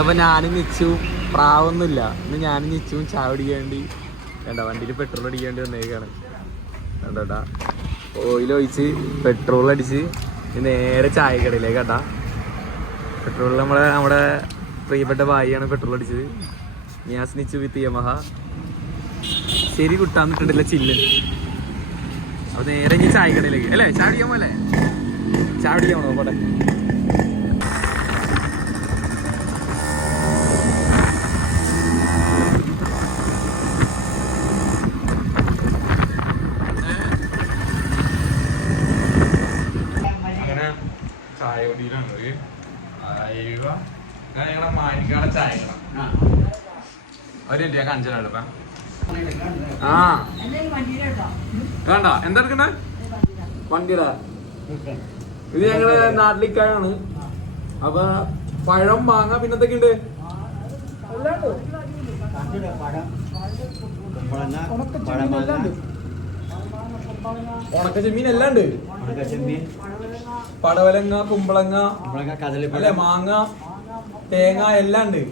അപ്പൊ ഞാനും നിച്ചു പ്രാവൊന്നുമില്ല. ഇന്ന് ഞാനും നിച്ചും ചായ കുടിക്കാണ്ടി വേണ്ട വണ്ടിയിൽ പെട്രോൾ അടിക്കാണ്ടി വന്നേക്കാണ്. കണ്ടോട്ടാ ഓയിൽ ഒഴിച്ച് പെട്രോൾ അടിച്ച് നേരെ ചായക്കടയിലേക്ക് കേട്ടാ. പെട്രോൾ നമ്മുടെ പ്രിയപ്പെട്ട ഭായിയാണ് പെട്രോൾ അടിച്ചത്. ഞാൻ സ്നിച്ചു വിത്ത് യമഹ. ശരി കുട്ടാന്നിട്ടുണ്ടല്ല ചില്ലൻ. അപ്പൊ നേരെ ഇനി ചായക്കടയിലേക്ക് അല്ലേ? ചായ കുടിക്കാൻ പോലെ ചായ കുടിക്കാമോ? പോട്ടെ. അങ്ങനെ ചായ കുടിയിലാണ് ഞങ്ങളുടെ മാനിക്കാടെ ചായ ഒരു മിനിറ്റ് ഞാൻ കാണിച്ചാലോ. ആ വേണ്ട എന്താ എടുക്കണ്ടേ? വണ്ടിയുടെ ഇത് ഞങ്ങള് നാട്ടിലേക്കാണ്. അപ്പൊ പഴം മാങ്ങ പിന്നെ എന്തൊക്കെ ഉണ്ട്? ഉണക്ക ചെമ്മീൻ എല്ലാം ഉണ്ട്. പടവലങ്ങ, കുമ്പളങ്ങ, അല്ലെ മാങ്ങ, തേങ്ങ എല്ലാം ഉണ്ട്.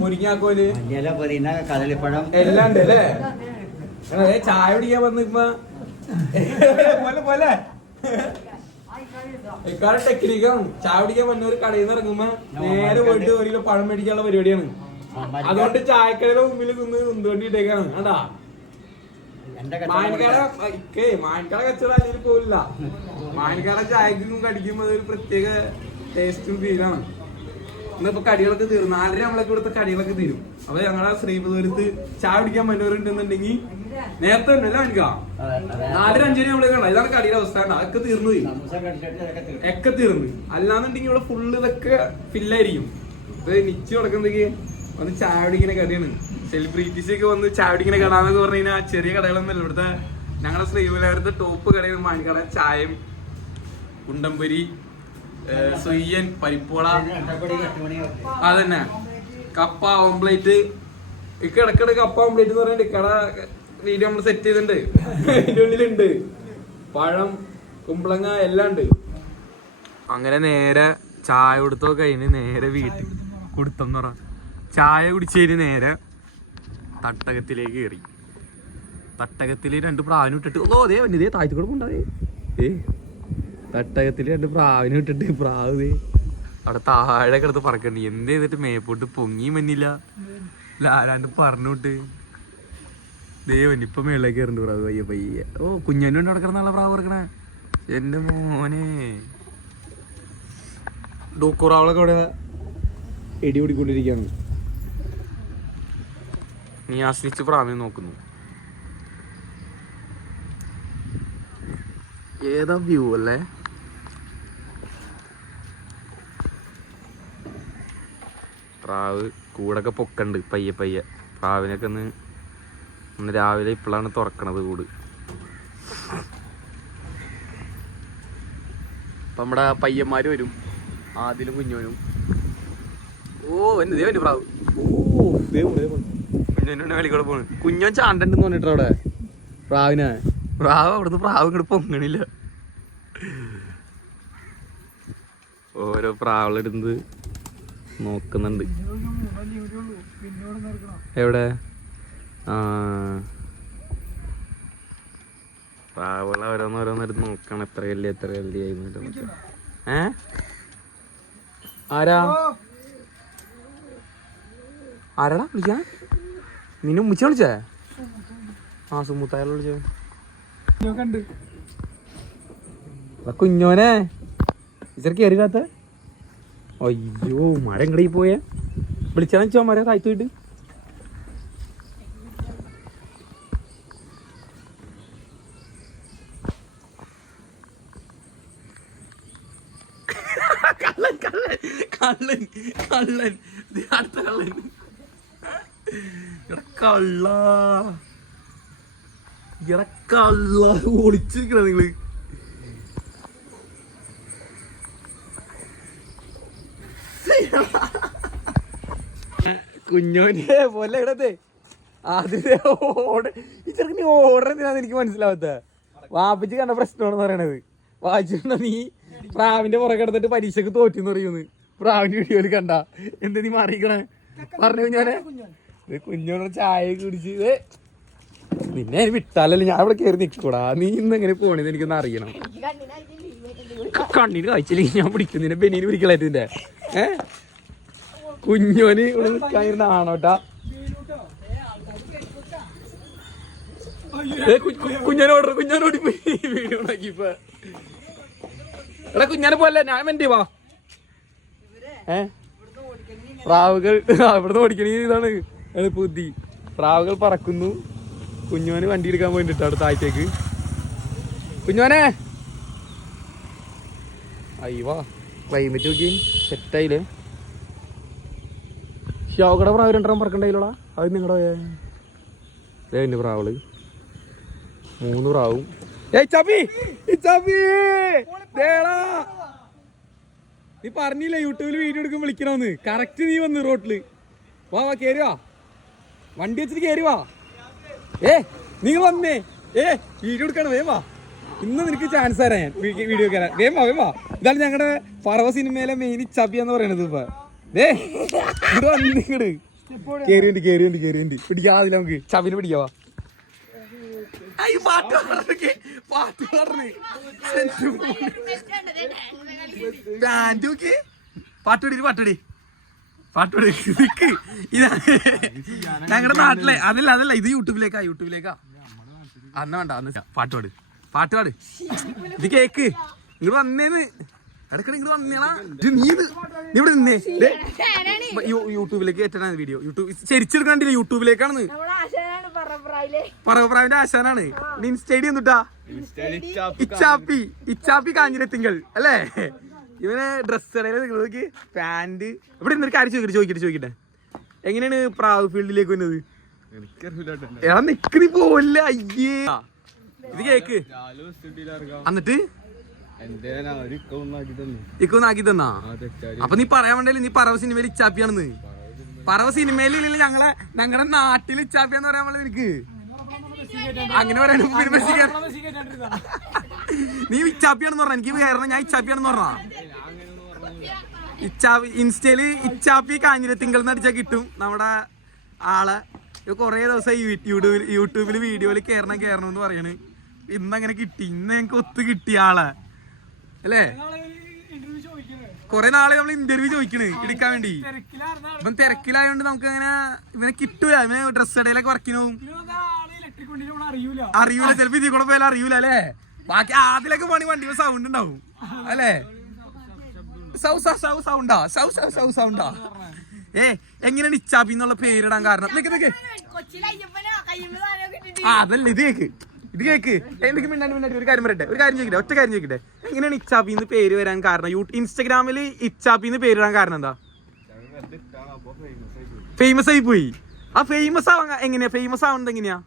മുരിങ്ങാക്കോല് എല്ലാം ഉണ്ട് അല്ലേ? ചായ കുടിക്കാൻ വന്നിപ്പോ പോലെ ഇക്കാടെ ടെക്നിക്കാണ്. ചായ കുടിക്കാൻ വന്ന ഒരു കടയിൽ നിന്ന് ഇറങ്ങുമ്പോ നേരെ പോയിട്ട് ഒരു കിലോ പഴം മേടിക്കാനുള്ള പരിപാടിയാണ്. അതുകൊണ്ട് ചായക്കടയുടെ മുമ്പിൽ നിന്ന് ഉന്തുകൊണ്ടിട്ടേക്കാണ്. കണ്ടാ മാനിക്കാട കച്ചവടം അല്ലെങ്കിൽ പോലില്ല. മാനിക്കാട ചായക്കും കടിക്കുമ്പോ ഒരു പ്രത്യേക ടേസ്റ്റും ഫീലാണ്. ഇന്നിപ്പോ കടികളൊക്കെ തീരും. 4:30 നമ്മളൊക്കെ ഇവിടുത്തെ കടികളൊക്കെ തീരും. അപ്പൊ ഞങ്ങളെ ശ്രീപുരത്ത് ചായ കുടിക്കാൻ വന്നവരുണ്ടെന്നുണ്ടെങ്കിൽ നേരത്തെ ഉണ്ട് അല്ല എനിക്കാ 4:00-5:00 നമ്മളെ കണ്ട. ഇതാണ് കടിയുടെ അവസ്ഥ. അതൊക്കെ തീർന്നു ഒക്കെ തീർന്നു. അല്ലാന്നുണ്ടെങ്കിൽ ഇവിടെ ഫുള്ള് ഇതൊക്കെ ഫില്ലായിരിക്കും. ഇത് നിച്ച് കൊടുക്കുന്നതൊക്കെ വന്ന് ചായ കുടിക്കുന്ന കടയാണ്. സെലിബ്രിറ്റീസ് ഒക്കെ വന്ന് ചായ കുടിക്കുന്ന കട എന്നൊക്കെ പറഞ്ഞു കഴിഞ്ഞാൽ ചെറിയ കടകളൊന്നുമല്ല. ഇവിടുത്തെ ഞങ്ങളുടെ ശ്രീപുരത്തെ ടോപ്പ് കടയിൽ മാനിക്കട ചായയും കുണ്ടംപൊരി, സുയ്യൻ, പരിപ്പോള, അതന്നെ കപ്പ ഓംപ്ലേറ്റ്. ഇടക്കിടെ കപ്പ ഓംപ്ലേറ്റ് എന്ന് പറഞ്ഞിട്ട് കട വീഡിയോ നമ്മൾ സെറ്റ് ചെയ്തിട്ടുണ്ട്. അതിന്റെ ഉള്ളിലുണ്ട് പഴം, കുമ്പളങ്ങ എല്ലാം ഉണ്ട്. അങ്ങനെ നേരെ ചായ കൊടുത്തോ കഴിഞ്ഞ് നേരെ വീട്ടിൽ കൊടുത്തെന്ന് പറ ചായ കുടിച്ചതിന് നേരെ തട്ടകത്തിലേക്ക് കയറി. തട്ടകത്തില് 2 പ്രാവിന് ഇട്ടിട്ട് അതേ വന്നിതേ താഴ്ത്തി കൊടുക്കുണ്ടാവേ. തട്ടകത്തില് 2 പ്രാവിന് ഇട്ടിട്ട് പ്രാവ് അവിടെ താഴെ കിടത്ത് പറക്കണ്ടി. എന്ത് ചെയ്തിട്ട് മേപ്പോട്ട് പൊങ്ങി മഞ്ഞില്ല. ലാരാണ്ട് പറഞ്ഞോട്ട് ദേവനിപ്പം മേളിലേക്ക് കയറുണ്ട് പ്രാവ് പയ്യെ പയ്യെ. കുഞ്ഞനുണ്ട് അവിടെ കിടന്നുള്ള പ്രാവ് പറക്കണേ. എന്റെ മോനെ ഡോക്കുറാവളൊക്കെ അവിടെ എടി ഓടിക്കൊണ്ടിരിക്കുകയാണ്. നീ ആസ്വദിച്ച് പ്രാവിനെ നോക്കുന്നു. ഏതാ വ്യൂ അല്ലേ? പ്രാവ് കൂടൊക്കെ പൊക്കണ്ട് പയ്യെ പയ്യെ. പ്രാവിനൊക്കെ ഒന്ന് രാവിലെ ഇപ്പോഴാണ് തുറക്കണത് കൂട്. അപ്പൊ നമ്മുടെ പയ്യന്മാര് വരും. ആദിലും കുഞ്ഞോനും. എന്ത് ദേവന് പ്രാവ്. കുഞ്ഞോനെ കളിക്കൂടെ പോണ്. കുഞ്ഞോൻ ചാണ്ടെന്ന് പറഞ്ഞിട്ട് അവിടെ പ്രാവിനെ. പ്രാവ് അവിടുന്ന് പ്രാവ് ഇങ്ങോട്ട് പൊങ്ങണില്ല. ഓരോ പ്രാവളെടുത്ത് നോക്കുന്നുണ്ട്. എവിടെ? പ്രാവുകൾ ഓരോന്നോരോന്നെടുത്ത് നോക്കണം. എത്ര കല്ലിയായി. ആരാടാ വിളിക്കാ? നിന്നെ ഉമ്മിച്ച വിളിച്ചേ? സുമുത്തായാലും വിളിച്ചേ. കുഞ്ഞോനെ ഇച്ചർ കയറി കാത്ത. അയ്യോ മഴ എങ്ങടേ പോയേ? വിളിച്ചാ വെച്ചോ മര താഴ്ത്തുപോയിട്ട്. കള്ളൻ അടുത്ത കള്ളൻ. കള്ള ഒളിച്ചിരിക്കണ നിങ്ങള്. കുഞ്ഞോനെ പോലെ ഇടത്തെ അതിന്റെ ചെറുക്കിന് ഓർഡർ എന്തിനാന്ന് എനിക്ക് മനസ്സിലാവാത്ത. വാപ്പിച്ച് കണ്ട പ്രശ്നമാണെന്ന് പറയണത്. വായിച്ചിട്ടുണ്ടോ നീ പ്രാവിന്റെ പുറകെ എടുത്തിട്ട് പരീക്ഷക്ക് തോറ്റെന്ന് പറയുന്നത്? പ്രാവിന്റെ വീഡിയോയില് കണ്ട എന്താ നീ മാറിക്കണേ പറഞ്ഞു കുഞ്ഞോനെ കുഞ്ഞോനെ ചായ കുടിച്ച് നിന്നെ വിട്ടാലല്ലേ ഞാൻ ഇവിടെ കയറി നിൽക്കൂടാ. നീ ഇന്ന് എങ്ങനെ പോണെന്ന് എനിക്കൊന്ന് അറിയണം. കണ്ണിന് കാഴ്ചയില്ലെങ്കിൽ ഞാൻ പിടിക്കും നിന്നെ. ബെനീന് പിടിക്കളായിട്ട് കുഞ്ഞോന് ഇവിടെ നിൽക്കാനിരുന്ന ആണോട്ടാ. കുഞ്ഞാനോടി പോയി വീഡിയോ ഉണ്ടാക്കിപ്പോ. എടാ കുഞ്ഞാനെ പോലെ ഞാൻ വേണ്ടി വാ. പ്രാവുകൾ ഇവിടുന്ന് ഓടിക്കണ ഇതാണ് ബുദ്ധി. പ്രാവുകൾ പറക്കുന്നു. കുഞ്ഞോന് വണ്ടി എടുക്കാൻ പോയിട്ടോ അവിടെ താഴത്തേക്ക്. കുഞ്ഞോനെ അയ്യവാ ക്ലൈമറ്റ് നോക്കി സെറ്റായില്ലേ. ഷോക്കടെ പ്രാവ് രണ്ടെണ്ണം പറക്കണ്ടായില്ലോടാ. അത് നിങ്ങളുടെ എന്റെ പ്രാവള് 3 പ്രാവും. നീ പറഞ്ഞില്ലേ യൂട്യൂബിൽ വീഡിയോ എടുക്കാൻ വിളിക്കണമെന്ന്. കറക്റ്റ് നീ വന്ന് റോട്ടില് വാ വാ കേറിവാ. വണ്ടി വെച്ചിട്ട് കേറിവാ. നിങ്ങൾ വന്നേ. വീഡിയോ എടുക്കണം. വേവാ ഇന്ന് നിനക്ക് ചാൻസ് തരാം ഞാൻ വീഡിയോ കയറാൻ. വേവാ വേവാ. ഇതാണ് ഞങ്ങളുടെ പറവ സിനിമയിലെ മെയിൻ ചബി എന്ന് പറയണത്. ഇപ്പൊ ഇവിടെ വന്നിങ്ങട് കേറിയുണ്ട് പിടിക്കാതില്ല. നമുക്ക് ചബിന് പിടിക്കാവാ. പാട്ട് ഞങ്ങളുടെ നാട്ടിലെ അതല്ല ഇത് യൂട്യൂബിലേക്കാ അന്ന് വേണ്ട അന്ന് പാട്ട് ഇത് കേക്ക്. ഇങ്ങോട്ട് വന്നേന്ന് ഇടയ്ക്കിടെ ഇങ്ങോട്ട് വന്നേടാ. നീ ഇവിടെ നിന്നേ. യൂട്യൂബിലേക്ക് ഏറ്റണ വീഡിയോ. യൂട്യൂബ് ശരിച്ചെടുക്കണ്ടില്ല യൂട്യൂബിലേക്കാണെന്ന്. പറവപ്രാവിന്റെ ആശാനാണ്. ഇൻസ്റ്റൈഡി എന്തുട്ടാ ഇച്ചാപ്പി കാഞ്ഞിരത്തിങ്കൾ അല്ലേ. ഇവന് ഡ്രസ് കടയില് നിങ്ങൾക്ക് പാന്റ് ഇവിടെ ഇന്നൊരു കാര്യം ചോദിക്കട്ടെ എങ്ങനെയാണ് പ്രാവ് ഫീൽഡിലേക്ക് വന്നത്? എടാ നിക്കണി പോവല്ല. അയ്യേ ഇത് കേക്ക്. എന്നിട്ട് ഇക്കൊന്നാക്കി തന്നാ. അപ്പൊ നീ പറയാൻ വേണ്ടല്ലേ നീ പറവ സിനിമയിൽ ഇച്ചാപ്പിയാണെന്ന്. പറവ സിനിമയിൽ ഞങ്ങളുടെ നാട്ടിൽ ഇച്ചാപ്പിയാന്ന് പറയാൻ വേണ്ടി നിനക്ക് അങ്ങനെ പറയാൻ. നീ ഇച്ചാപ്പിയാണെന്ന് പറഞ്ഞ എനിക്ക് കയറണം. ഞാൻ ഇച്ചാപ്പിയാണെന്ന് പറഞ്ഞ ഇൻസ്റ്റയില് ഇച്ചാപ്പി കാഞ്ഞിരത്തിങ്കൾ എന്ന് അടിച്ചാൽ കിട്ടും നമ്മുടെ ആളെ. കൊറേ ദിവസം യൂട്യൂബില് വീഡിയോയില് കയറണം എന്ന് പറയണ്. ഇന്നങ്ങനെ കിട്ടി. ഇന്ന് ഞങ്ങക്ക് ഒത്തു കിട്ടിയ ആളെ അല്ലേ. കൊറേ നാളെ നമ്മൾ ഇന്റർവ്യൂ ചോദിക്കണ് എടുക്കാൻ വേണ്ടി. ഇപ്പം തിരക്കിലായോണ്ട് നമുക്ക് അങ്ങനെ ഇവനെ കിട്ടൂല. ഇവനെ ഡ്രസ് കടയിലൊക്കെ വർക്കിന് പോകും. അറിയൂല ചിലപ്പോ ഇതിൽ കൂടെ പോയാലും അറിയൂല അല്ലേ. ബാക്കി ആദ്യമൊക്കെ പണി വണ്ടി സൗണ്ട് ഉണ്ടാവും അല്ലേ. സൗണ്ടാ. എങ്ങനെയാണ് ഇച്ചാപ്പി എന്നുള്ള പേരിടാൻ കാരണം? അതല്ല ഇത് കേക്ക്. എനിക്ക് മിണ്ടാണ്ട് ഒരു കാര്യം പറയട്ടെ. ഒറ്റ കാര്യം ചോദിക്കട്ടെ. എങ്ങനെയാണ് ഇച്ചാപ്പി എന്ന് പേര് വരാൻ കാരണം? ഇൻസ്റ്റഗ്രാമില് ഇച്ചാപ്പി എന്ന് പേരിടാൻ കാരണം എന്താ? ഫേമസ് ആയി പോയി. ആ ഫേമസ് ആവാൻ എങ്ങനെയാ? ഫേമസ് ആവണത് എങ്ങനെയാ?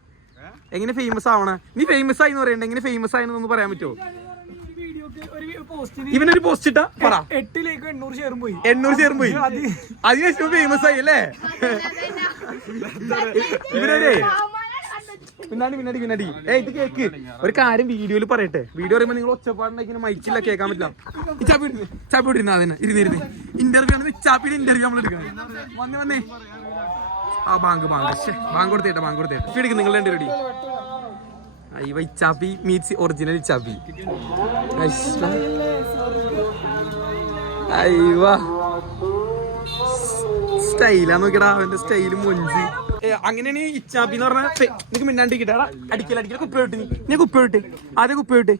എങ്ങനെ ഫേമസ് ആവണ? നീ ഫേമസ് ആയി എന്ന് പറയണ്ട. എങ്ങനെ ഫേമസ് ആയെന്നൊന്ന് പറയാൻ പറ്റുമോ? ഇവനൊരു പോസ്റ്റ് ഇട്ടാ 800 ഷെയറും പോയി. അതിനുശേഷം ഫേമസ് ആയി അല്ലേ. ഇവനൊരു പിന്നാടി ഇത് കേക്ക്. ഒരു കാര്യം വീഡിയോയിൽ പറയട്ടെ. വീഡിയോ പറയുമ്പോ നിങ്ങൾ ഒച്ചപ്പാടുണ്ടാക്കി മൈക്കില്ല കേൾക്കാൻ പറ്റില്ല. ചാപ്പി ഇരുന്ന അതന്നെ ഇരുന്ന് ഇന്റർവ്യൂ ആണ്. ചാപ്പിയുടെ ഇന്റർവ്യൂ നമ്മൾ എടുക്കണം. വന്നേ ആ ബാങ്ക് കൊടുത്തേട്ടെ എടുക്കും നിങ്ങൾ രണ്ട് റെഡി. അയ്യോ ഇച്ചാപ്പി മീറ്റ്സ് ഒറിജിനൽ ഇച്ചാപ്പി. അയ്യോ സ്റ്റൈലാ നോക്കിയടാ. അവന്റെ സ്റ്റൈല് മൊഞ്ച്. അങ്ങനെയാണ് ഇച്ചാപ്പി എന്ന് പറഞ്ഞാൽ. നിനക്ക് മിണ്ടാണ്ടിരിക്കട്ടാ. അടിക്കല കുപ്പിയോട്ട്. നീ കുപ്പിയോട്ട് ആദ്യം കുപ്പിയോട്ട്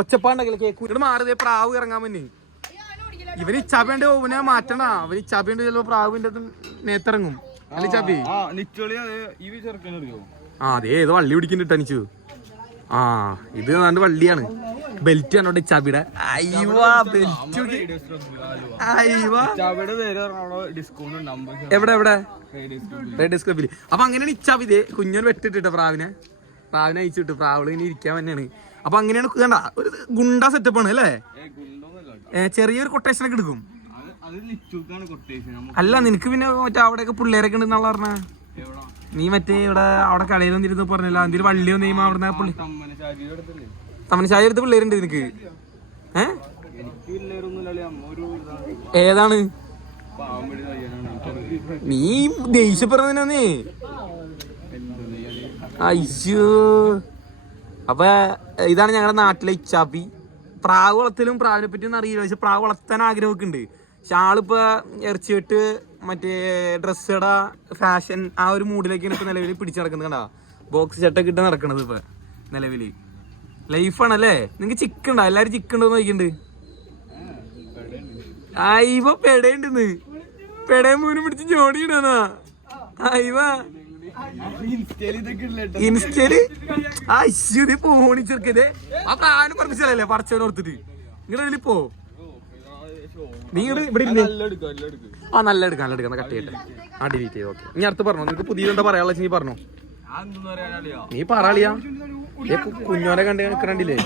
ഒച്ചപ്പാണ്ടല്ലേ കേക്ക്. ഇവിടെ മാറിയതേ പ്രാവ് ഇറങ്ങാൻ മുന്നേ. ഇവന് ഇച്ചാപ്പിണ്ട് ഓവനെ മാറ്റണ. അവന് ഇച്ചാപ്പിണ്ട് ചിലപ്പോ പ്രാവിന്റെ നേത്തിറങ്ങും അല്ലെ ചാപ്പി. അതെ ഏതോ വള്ളി പിടിക്കുന്നുണ്ട് അനിച്ചു. ഇത് നല്ല വള്ളിയാണ്. ബെൽറ്റ് ആണ് അവിടെ ചാപ്പിയുടെ. എവിടെ റേഡിയസ് ക്ലബിൽ. അപ്പൊ അങ്ങനെയാണ് ഇച്ചാപ്പി. ഇതേ കുഞ്ഞൊരു വെട്ടിട്ടിട്ട പ്രാവിനെ അയച്ചിട്ട് പ്രാവിള് ഇനി ഇരിക്കാൻ തന്നെയാണ്. അപ്പൊ അങ്ങനെയാണ് കണ്ട ഒരു ഗുണ്ട സെറ്റപ്പ് ആണ് അല്ലേ. ചെറിയൊരു കൊട്ടേഷൻ ഒക്കെ എടുക്കും. അല്ല നിനക്ക് പിന്നെ മറ്റേ അവിടെയൊക്കെ പിള്ളേരൊക്കെ ഉണ്ടെന്നുള്ള പറഞ്ഞ. നീ മറ്റേ അവിടെ കടയിൽ വന്നിരുന്നു പറഞ്ഞല്ലോ. എന്തെങ്കിലും വള്ളി വന്നു അവിടെ തമനശാരി എടുത്ത് പിള്ളേരുണ്ട് നിനക്ക്. ഏതാണ് നീ ദേഷ്യപ്പെടുന്നേ അയ്യോ. അപ്പൊ ഇതാണ് ഞങ്ങളുടെ നാട്ടിലെ ഇച്ചാപ്പി. പ്രാവ് വളർത്തലും പ്രാവിനെ പറ്റി ഒന്നും അറിയില്ല, പക്ഷെ പ്രാവ് വളർത്താൻ ആഗ്രഹമൊക്കെ ഉണ്ട്. പക്ഷെ ആളിപ്പോ ഇറച്ചി വെട്ട് മറ്റേ ഡ്രസ് കട ഫാഷൻ ആ ഒരു മൂഡിലേക്കാണ് ഇപ്പൊ നിലവിൽ പിടിച്ചു നടക്കുന്നത്. കണ്ടാ ബോക്സ് ഷർട്ടൊക്കെ ഇട്ട് നടക്കണത് ഇപ്പൊ നിലവില്. ലൈഫാണല്ലേ. നിങ്ങക്ക് ചിക്കൻ ഉണ്ടോ? എല്ലാരും ചിക്കൻ ഉണ്ടോ നോക്കിണ്ട്. അയ്യോ പെടയുണ്ടെന്ന്, പെടയും മൂന്നും പിടിച്ച് ജോഡിയിടാനാ. അയ്യോ ഇൻസ്റ്റയില് അശ്വതി പോണി ചെറുക്കത് ആ പ്രാവനും പറപ്പിച്ചല്ലേ പറിച്ചവനെ ഓർത്തിട്ട്. നിങ്ങളുടെ പോ നീ ഇവിടെ ഇല്ലേ? ആ നല്ല എടുക്കാം, നല്ല എടുക്കാം. കട്ട് ചെയ്യട്ടെ. ആ ഡിലീറ്റ് ചെയ്ത്. ഓക്കെ, ഇനി അടുത്ത് പറഞ്ഞോ. നിനക്ക് പുതിയ എന്താ പറയാനുള്ള നീ പറഞ്ഞോ. നീ പറയാളിയാ. കുഞ്ഞോനെ കണ്ടില്ലേ?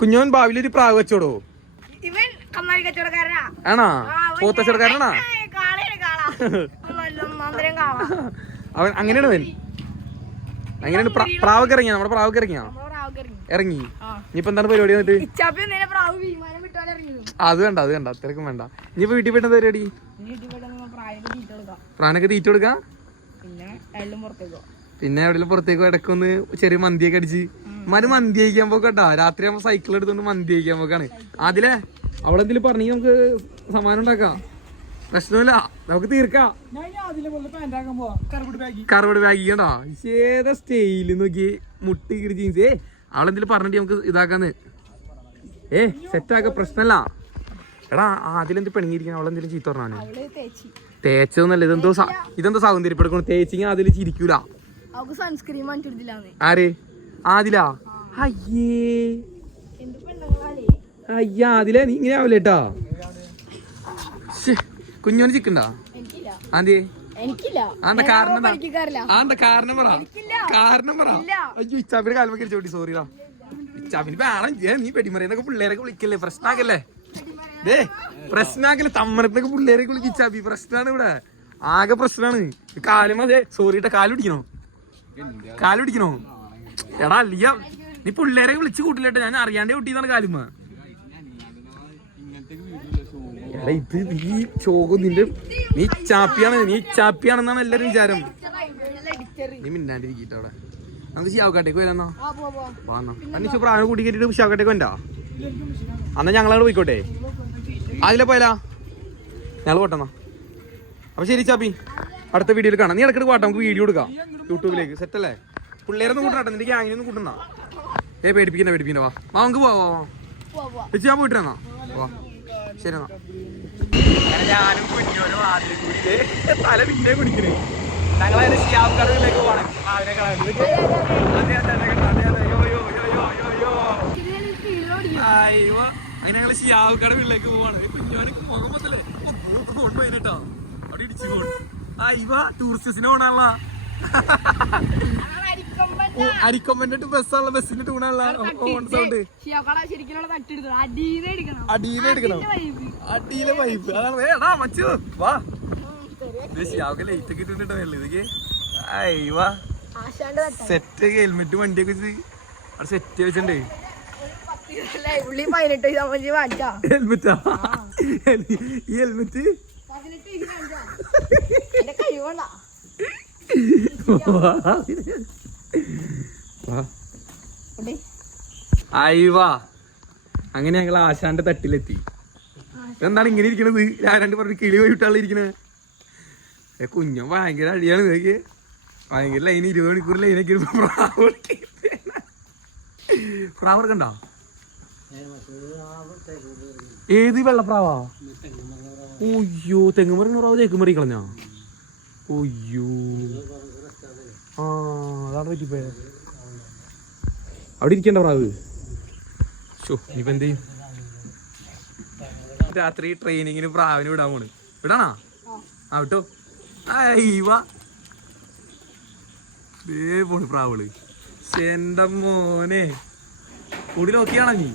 കുഞ്ഞോൻ ഭാവിയിൽ ഒരു പ്രാവ് വെച്ചോടോ. ആണോ? പോത്തച്ചവടക്കാരനാണോ അവൻ? അങ്ങനെയാണ് അവൻ. അങ്ങനെയാണ്. പ്രാവൊക്കെ ഇറങ്ങിയാ? നമ്മുടെ പ്രാവൊക്കെ ഇറങ്ങിയാ? ഇറങ്ങി. ഇനിയിപ്പോ എന്താണ് പരിപാടി? വന്നിട്ട് അത് വേണ്ട, അത് വേണ്ട, അത്രക്കും വേണ്ട. ഇനിയിപ്പോ വീട്ടിൽ പോയിട്ട് എന്താ പരിപാടി? പ്രാണൊക്കെ തീറ്റ കൊടുക്കാം. പിന്നെ എവിടെയെങ്കിലും പുറത്തേക്ക് ഇടക്കൊന്ന് ചെറിയ മന്തിയൊക്കെ അടിച്ച് മന്തി കഴിക്കാൻ പോക്കട്ടാ. രാത്രി ആകുമ്പോ സൈക്കിൾ എടുത്തോണ്ട് മന്തി കഴിക്കാൻ പോക്കാണ്. അതിലെ അവിടെ എന്തെങ്കിലും പറഞ്ഞെങ്കിൽ നമുക്ക് സമാനം ഉണ്ടാക്കാം. പ്രശ്നമില്ല, നമുക്ക് തീർക്കാം. കറുപടി ബാഗ് കണ്ടാ ഏതാ സ്റ്റൈല് നോക്കി. മുട്ടി കീറി ജീൻസ്. അവളെന്തെങ്കിലും പറഞ്ഞിട്ട് നമുക്ക് ഇതാക്കാന്ന്. സെറ്റാക്ക. പ്രശ്നമല്ല. എടാ അതിലെന്ത് പെണങ്ങിയിരിക്കണം. അവളെന്തെങ്കിലും ചീത്ത പറഞ്ഞാണ്. തേച്ചതൊന്നല്ല. ഇതെന്തോ സൗന്ദര്യപ്പെടുക്കണം. തേച്ചിങ്ങ അതില് ചിരിക്കൂല. ആര്? ആദിലാ? അയ്യേ അയ്യാ അതിലെ നീ ഇങ്ങനെ ആവില്ല കേട്ടാ. കുഞ്ഞോന് ചിക്കണ്ടാ? ആന്തി കാരണം പറ. അയ്യോ ഇച്ചാപ്പിന്റെ കാലം കഴിച്ചോട്ടി. സോറിടാ ഇച്ചാപ്പിന് വേണം. നീ പെടിമറിയെന്നൊക്കെ പിള്ളേരൊക്കെ വിളിക്കല്ലേ. പ്രശ്നാക്കല്ലേ. പ്രശ്നാക്കല്ലേ. തമ്മനത്തൊക്കെ പിള്ളേരൊക്കെ വിളിക്കും ഇച്ചാപ്പി. പ്രശ്നാണ് ഇവിടെ. ആകെ പ്രശ്നാണ്. കാലും അതെ. സോറിട്ടാ. കാലുപിടിക്കണോ? എടാ അല്ല നീ പിള്ളേരെ വിളിച്ച് കൂട്ടില്ലേട്ടോ. ഞാൻ അറിയാണ്ടേ കുട്ടിന്നാണ് കാലുമ്മ. എടാ ഇത് നീ ചോകും. നീ ചാപ്പിയാണെന്നാണ് എല്ലാരും വിചാരം. നീ മിന്നാണ്ടിരിക്കട്ടോ. അവിടെ നമുക്ക് ഷിയാവക്കാട്ടേക്ക് വരാന്നാ. അന്വേഷിച്ച് പ്രായം കൂട്ടി കയറ്റിട്ട് ഷിയാവക്കാട്ടേക്ക് വണ്ടാ. അന്നാ ഞങ്ങളവിടെ പോയിക്കോട്ടെ. അതിലെ പോയാലാ ഞങ്ങൾ പോട്ടെന്നാ. അപ്പൊ ശരി ചാപ്പി, അടുത്ത വീഡിയോയിൽ കാണാം. നീ ഇടയ്ക്കിടക്ക് പാട്ടാ. നമുക്ക് വീഡിയോ എടുക്കാം യൂട്യൂബിലേക്ക്. സെറ്റല്ലേ? പിള്ളേരൊന്നും കൂട്ടണം. നിന്റെ ഗ്യാങ്ങിനൊന്നും കൂട്ടണ്ട. പേടിപ്പിക്കണ്ട വാ. നമുക്ക് പോവാ. ഞാൻ പോയിട്ട് വന്നാ. വാ ശരി എന്നാ. അങ്ങനെ ഞാനും കുഞ്ഞോനും ആദ്യം കൂടിയിട്ട് തല പിന്നെ കുടിക്കണേ. ഞങ്ങളതിന്റെ ഷിയാബ്കടവിലേക്ക് പോകണം. അയ്യോ അങ്ങനെ ഞങ്ങള് ഷിയാബ്കടവിലേക്ക് പോവാണ്. കുഞ്ഞോന് മുഖം മൊത്തല്ലേ കൊണ്ടുപോയിട്ടോ. അവിടെ ഇടിച്ചു പോണു. അയ്യോ ടൂറിസ്റ്റിന് പോണല്ല. അരിക്കൊമ്പന്റെ ബസ്സാണല്ലോ. ബസ്സിന്റെ ടൂണല്ല സൗണ്ട്. അടിയിലെ പൈപ്പ് അതാണ്. ഏടാ മച്ചു വാ. ഷിയാവൊക്കെ ലൈറ്റ് ഒക്കെ ഇട്ടിട്ടോ ഇതൊക്കെ. അയ്യോ സെറ്റ് ഹെൽമെറ്റ് വണ്ടിയൊക്കെ വെച്ച് അവിടെ സെറ്റ് വെച്ചിട്ടുണ്ടേ. ഹെൽമെറ്റാ? ഈ ഹെൽമെറ്റ് അയ്യവാ. അങ്ങനെ ഞങ്ങൾ ആശാന്റെ തട്ടിലെത്തി. എന്താണ് ഇങ്ങനെ ഇരിക്കണത്? രണ്ട് പറഞ്ഞ് കിളി പോയിട്ടാണ് ഇരിക്കണേ. കുഞ്ഞൻ ഭയങ്കര അടിയാണ്. ഇതൊക്കെ ഭയങ്കര ലൈൻ. 20 മണിക്കൂർ ലൈനൊക്കെ പ്രാവ് കണ്ടോ? ഏത് വെള്ളപ്രാവാ? ഒയ്യോ തെങ്ങുമറി പ്രാവ് തേക്കുമറി കളഞ്ഞാ. ഒയ്യോ അതാണ് പറ്റിപ്പോയ. അവിടെ ഇരിക്കണ്ട പ്രാവ്. ഇനിയിപ്പോ എന്ത് ചെയ്യും? രാത്രി ട്രെയിനിങ്ങിന് പ്രാവിന് വിടാൻ പോണ്. വിടാണോ? ആ വിട്ടോ. അയ്യവാ പോണ് പ്രാവള്. എന്റെ മോനെ കൂടി നോക്കിയാണോ നീ?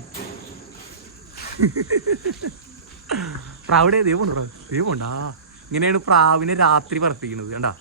പ്രാവിടെ ദൈവമുണ്ടോ? ദൈവമുണ്ടാ. ഇങ്ങനെയാണ് പ്രാവിനെ രാത്രി പറപ്പിക്കുന്നത്. കണ്ടാ?